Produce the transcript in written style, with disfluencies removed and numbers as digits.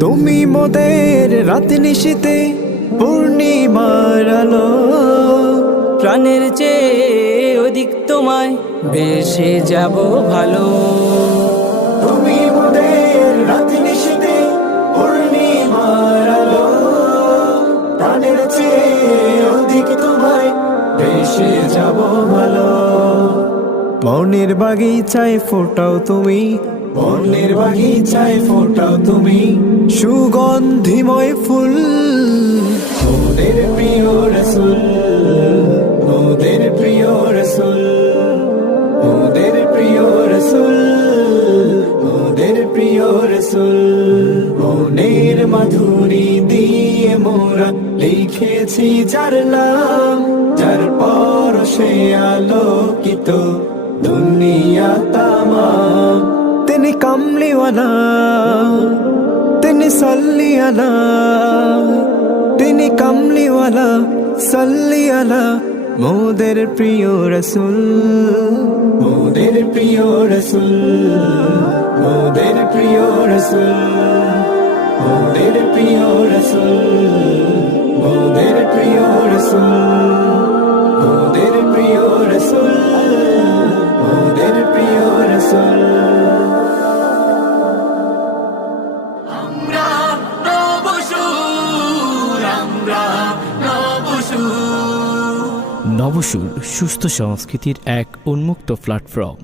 তুমি মোদের রাত নিশীতে পূর্ণিমার আলো, প্রাণের চেয়ে অধিক তোমায় বেশে যাব ভালো। তুমি মোদের রাত নিশীতে পূর্ণিমার আলো, প্রাণের চেয়ে অধিক তোমায় বেশে যাব ভালো। মনের বাগিচায় ফোটাও তুমি, মনের বাগিচায় ফোটাও তুমি সুগন্ধিময় ফুল। মোদের প্রিয় রাসূল, মোদের প্রিয় রাসূল, মোদের প্রিয় রাসূল, মোদের প্রিয় রাসূল। মনের মাধুরী দিয়ে মোরা লিখেছি যার নাম, যার পরশে আলোকিত দুনিয়া তামাম। তিনি কামলিওয়ালা, তিনি সাল্লি আলা, তিনি কামলিওয়ালা সাল্লি আলা মোদের প্রিয় রাসূল, মোদের প্রিয় রাসূল, মোদের প্রিয় রাসূল, মোদের প্রিয় রাসূল, মোদের প্রিয় রাসূল, মোদের প্রিয় রাসূল, মোদের প্রিয় রাসূল। আমরা নবসুর, আমরা নবসুর। নবসুর সুস্থ সংস্কৃতির এক উন্মুক্ত প্ল্যাটফর্ম।